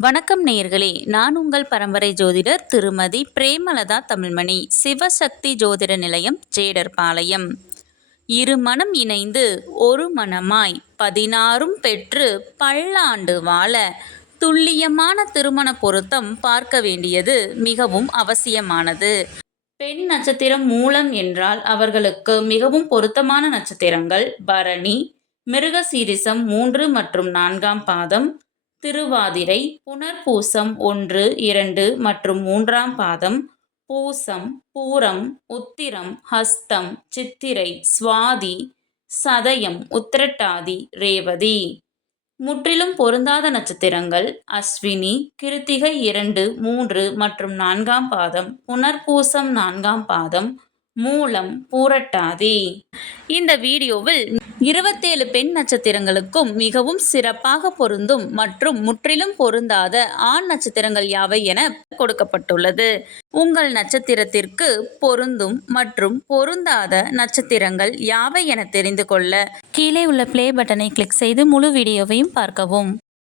வணக்கம் நேயர்களே, நான் உங்கள் பரம்பரை ஜோதிடர் திருமதி பிரேமலதா தமிழ்மணி, சிவசக்தி ஜோதிட நிலையம், ஜேடர்பாளையம். இரு மனம் இணைந்து ஒரு மனமாய் 16ம் பெற்று பல்லாண்டு வாழ துல்லியமான திருமண பொருத்தம் பார்க்க வேண்டியது மிகவும் அவசியமானது. பெண் நட்சத்திரம் மூலம் என்றால் அவர்களுக்கு மிகவும் பொருத்தமான நட்சத்திரங்கள் பரணி, மிருகசீரிசம் 3 மற்றும் 4ஆம் பாதம், திருவாதிரை, புனர்பூசம் 1, 2 மற்றும் 3ஆம் பாதம், பூசம், பூரம், உத்திரம், ஹஸ்தம், சித்திரை, சுவாதி, சதயம், உத்திரட்டாதி, ரேவதி. முற்றிலும் பொருந்தாத நட்சத்திரங்கள் அஸ்வினி, கிருத்திகை 2, 3 மற்றும் 4ஆம் பாதம், புனர்பூசம் 4ஆம் பாதம், மூலம், பூரட்டாதி. இந்த வீடியோவில் 27 பெண் நட்சத்திரங்களுக்கும் மிகவும் சிறப்பாக பொருந்தும் மற்றும் முற்றிலும் பொருந்தாத ஆண் நட்சத்திரங்கள் யாவை என கொடுக்கப்பட்டுள்ளது. உங்கள் நட்சத்திரத்திற்கு பொருந்தும் மற்றும் பொருந்தாத நட்சத்திரங்கள் யாவை என தெரிந்து கொள்ள கீழே உள்ள பிளே பட்டனை கிளிக் செய்து முழு வீடியோவையும் பார்க்கவும்.